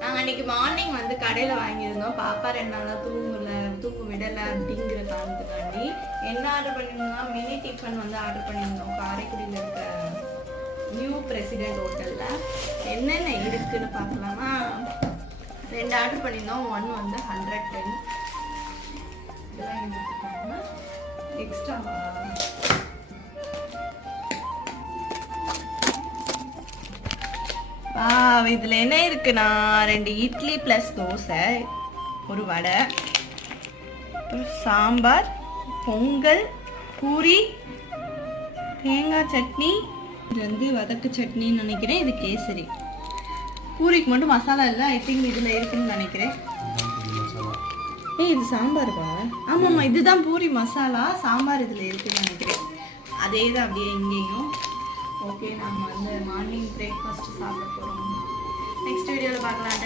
நாங்கள் அன்றைக்கி மார்னிங் வந்து கடையில் வாங்கியிருந்தோம். பாப்பா 2 நாளாக தூங்க விடலை அப்படிங்கிற காரணத்துக்காண்டி என்ன ஆர்டர் பண்ணியிருந்தோம்னா மினி டிஃபன் வந்து ஆர்டர் பண்ணியிருந்தோம். காரைக்குடியில் இருக்க நியூ பிரசிடென்ட் ஹோட்டலில். என்னென்ன இருக்குதுன்னு பார்க்கலாமா? 2 ஆர்டர் பண்ணியிருந்தோம். 1 வந்து 110. இதெல்லாம் எடுத்துக்காம எக்ஸ்ட்ராவா? இதில் என்ன இருக்குன்னா 2 இட்லி ப்ளஸ் தோசை, ஒரு வடை, சாம்பார், பொங்கல், பூரி, தேங்காய் சட்னி, இது வந்து வதக்கு சட்னின்னு நினைக்கிறேன். இது கேசரி. பூரிக்கு மட்டும் மசாலா இல்லை. ஐ திங்க் இதில் இருக்குன்னு நினைக்கிறேன். இது சாம்பார் பாருங்க. ஆமாம்மா, இதுதான் பூரி மசாலா. சாம்பார் இதில் இருக்குன்னு நினைக்கிறேன். அதே தான் அப்படியே இங்கேயும். ஓகே, நம்ம வந்து மார்னிங் பிரேக்ஃபாஸ்ட் சாப்பிட போகிறோம். நெக்ஸ்ட் வீடியோவில் பார்க்கலாம்.